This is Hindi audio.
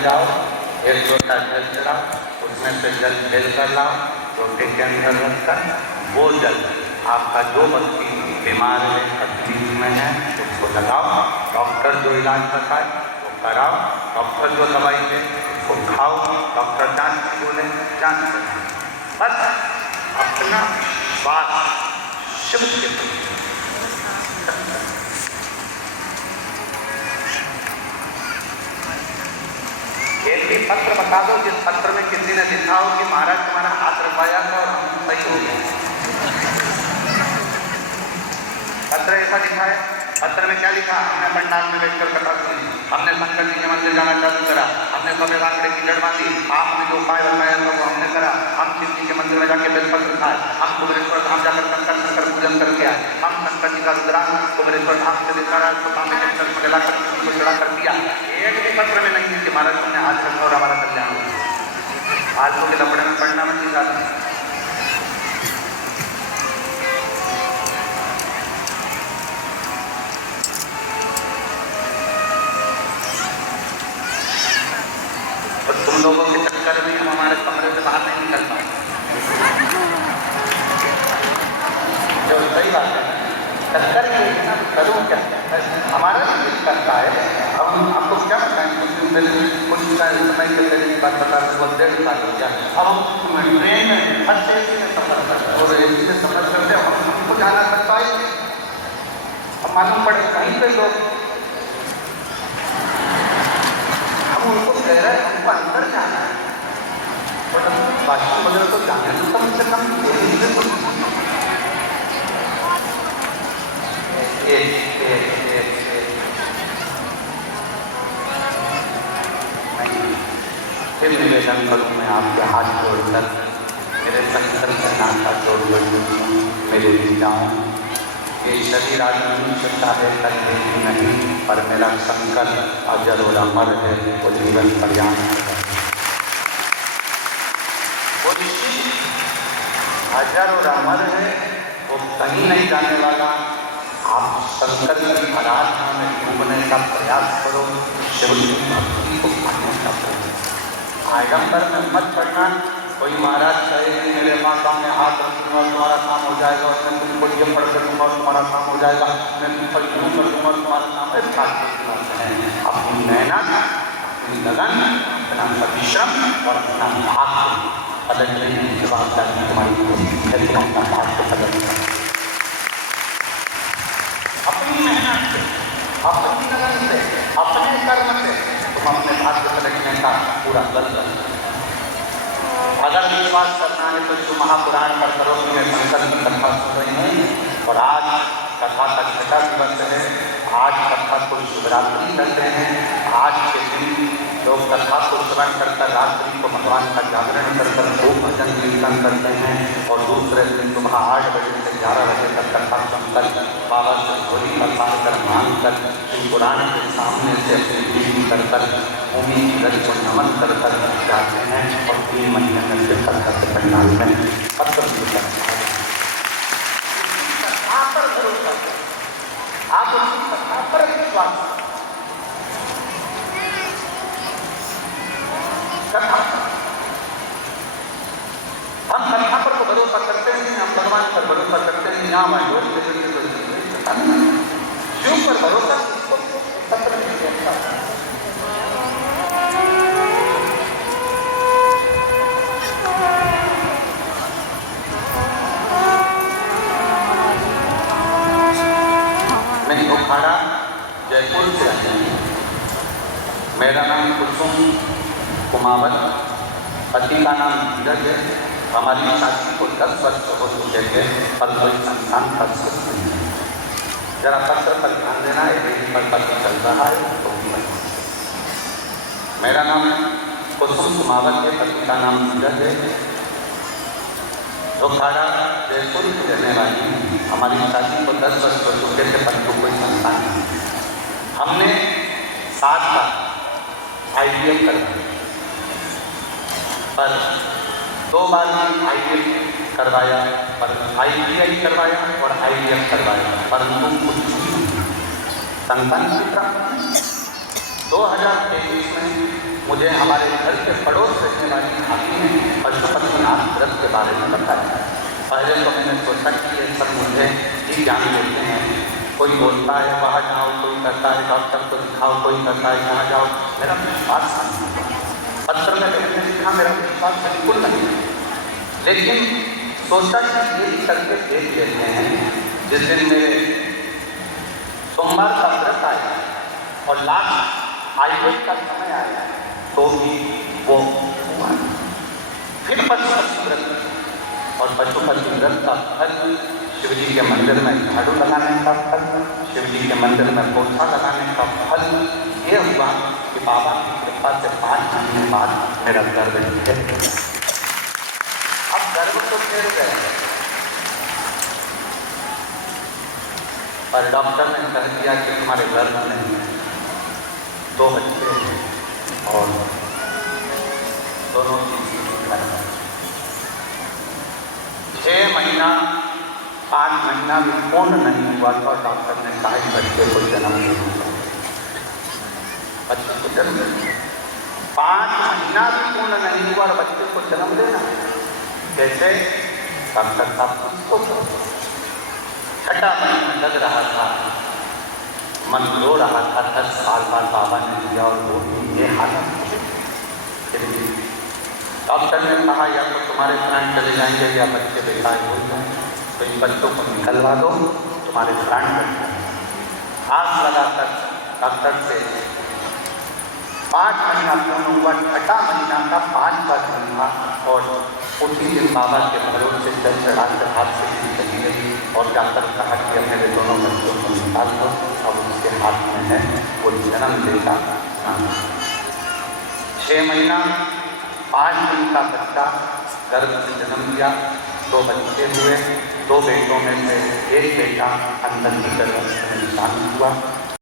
में जाओ, एक लोटा जल चढ़ाओ, उसमें से जल फेल कर लाओ, लोटे के अंदर रखकर वो जल आपका जो व्यक्ति बीमार है, तकलीफ में है, उसको लगाओ। डॉक्टर जो इलाज बताए वो कराओ, डॉक्टर जो दवाई दे उसको खाओ, डॉक्टर जांच की बोले जांच करो। बस अपना बात शिव के एक भी पत्र बता दो जिस पत्र में किसी ने लिखा हो कि महाराज तुम्हारा हाथ रखवाया था और हम सही हो गए। पत्र ऐसा लिखा है, पत्र में क्या लिखा? हमने पंडाल में बैठकर कथा सुनी, हमने शंकर जी के मंदिर जाना चालू करा, हमने कभी आंकड़े की जड़ बांधी, आपने जो उपाय बताया था वो हमने करा, हम शिव जी के मंदिर में जाके बेलपत्र खाए, हम कुबेरेश्वर धाम जाकर शंकर पूजन करके आए, हम शंकर जी का रुद्राक्ष कुबेरेश्वर धाम से लेकर आए, उसको सामने के चर्च में लाकर किसी को चढ़ा कर दिया। एक भी पत्र में नहीं है कि महाराज तुमने हाथ रखा और हमारा कल्याण हो। आज के लपड़े में पढ़ना मत निकालना। तुम लोगों के चक्कर में हम हमारे कमरे से बाहर नहीं निकल पाए। जो सही बात है, चक्कर के बिना करूँ क्या? हमारा दिल करता है। अब हम आपको क्या बताएं, कुछ समय के पहले की बात बता रहे, 1.5 साल हो गया। अब हम ट्रेन में हर स्टेशन में सफर करते हैं और एसी से सफर करते हैं, हमको जाना सकता है। अब मालूम पड़े कहीं पे लोग उनको कह रहा है हमको अंदर जाना है, बट हम बाथरूम वगैरह तो जाने तो कम से कम फिर निवेदन करूँ मैं आपके हाथ जोड़कर, मेरे शंकर का नाता जोड़ मेरे लीलाओं, ये शरीर आज नहीं सकता है, कल नहीं, पर मेरा शंकर अजर और अमर है, वो जीवन पर्याप्त है। वो अजर और अमर है, वो कहीं नहीं जाने वाला। आप शंकर की आराधना में डूबने का प्रयास करो, शिव की भक्ति को पाने का प्रयास। आडम्बर में मत पड़ना। कोई महाराज कहे कि मेरे माता में हाथ रखूंगा तुम्हारा काम हो जाएगा, और मैं तुमको ये पढ़ कर दूंगा तुम्हारा काम हो जाएगा, मैं तुम पर यूँ कर दूंगा तुम्हारा काम है। अपनी मेहनत, अपनी लगन, अपना परिश्रम और अपना भाग बदलने की जवाबदारी तुम्हारी है। तुम अपना भाग को बदलना, अपनी मेहनत से, अपनी लगन से, अपने कर्म से तुम अपने भाग को बदलने का पूरा बल करो। अगर विश्वास करना है तो जो महापुराण पर करो, में शंकर की कथा सुन रही हैं और आज कथा का छठा दिवस है। आज कथा को शिवरात्रि करते हैं। आज के दिन लोग कथा को श्रवण करकर रात्रि को भगवान का जागरण कर खूब भजन कीर्तन करते हैं और दूसरे दिन सुबह 8 बजे से 11 बजे तक कथा सुनकर बाबा से झोली पसार कर मांग कर पुराण के सामने से अपनी दीदी कर भूमि रज को नमन कर जाते हैं और 3 महीने तक के कथा के पंडाल में पत्र पर भरोसा आप उसकी कथा पर विश्वास कथा, हम कथा पर तो भरोसा करते हैं, हम भगवान पर भरोसा करते हैं। यहाँ शिव पर भरोसा पत्र नहीं देता। मैं उखाड़ा जयपुर से आया हूँ। मेरा नाम कुसुम कुमावत, पति का नाम धीरज है। हमारी शादी को 10 वर्ष हो चुके थे पर कोई संतान प्रस्तुत नहीं है। जरा पत्र पर ध्यान देना है, यदि पर पत्र चल रहा है तो मेरा नाम कुसुम कुमावत है, पति का नाम धीरज है। उखाड़ा जयपुर की रहने वाली, हमारी शादी को 10 वर्ष हो चुके थे पर कोई संतान नहीं। हमने 7 बार IVF करवाया पर 2 बार IVF करवाया, पर IVI करवाया और IVF करवाया, परंतु कुछ संतान की प्राप्ति 2023 में मुझे हमारे घर के पड़ोस रहने वाली भाभी ने पशुपतिनाथ व्रत के बारे में बताया। पहले तो मैंने सोचा कि ये सब मुझे ही जान लेते हैं, कोई बोलता है वहाँ जाओ, कोई कहता है डॉक्टर को दिखाओ, कोई कहता है यहाँ जाओ। मेरा विश्वास नहीं, पत्र में देखने लिखा, मेरा विश्वास बिल्कुल नहीं। लेकिन सोचा कि ये करके देख लेते हैं। जिस दिन मेरे सोमवार का व्रत आया और लास्ट आयुष का समय आया तो भी वो हुआ। फिर पशुपति व्रत, और पशुपति व्रत का फल शिव जी के मंदिर में झाड़ू लगाने का फल, शिव जी के मंदिर में पोछा लगाने का फल ये हुआ कि बाबा की कृपा से 5 महीने बाद मेरा गर्भ निकल गया। अब गर्भ तो फिर गए, पर डॉक्टर ने कह दिया कि तुम्हारे गर्भ में 2 बच्चे हैं और दोनों की 6 महीना 5 महीना भी पूर्ण नहीं हुआ तो डॉक्टर ने कहा बच्चे को जन्म देना। बच्चे को जन्म देना 5 महीना भी पूर्ण नहीं हुआ और बच्चे को जन्म देना कैसे? डॉक्टर साहब को 6ठा महीना लग रहा था, मन रो रहा था। 10 साल बाद बाबा ने दिया और वो ये हालत। डॉक्टर ने कहा या तो तुम्हारे प्राण चले जाएंगे या बच्चे बेकार हो जाएंगे, तो इन बच्चों को निकलवा दो, तुम्हारे प्राण बच जाएंगे। हाथ लगाकर डॉक्टर से 5 महीना पूर्ण हुआ, 6ठा महीना का 5वां दिन था और उसी दिन बाबा के भरोसे जल चढ़ा कर हाथ से चली गई और जाकर कहा कि अब मेरे दोनों बच्चों को निकाल दो, अब उसके हाथ में है वो जन्म देगा। 6 महीना 5 दिन का बच्चा गर्भ से जन्म दिया। 2 बच्चे हुए, 2 बेटों में से एक बेटा अंदर की गर्भ में निशान हुआ।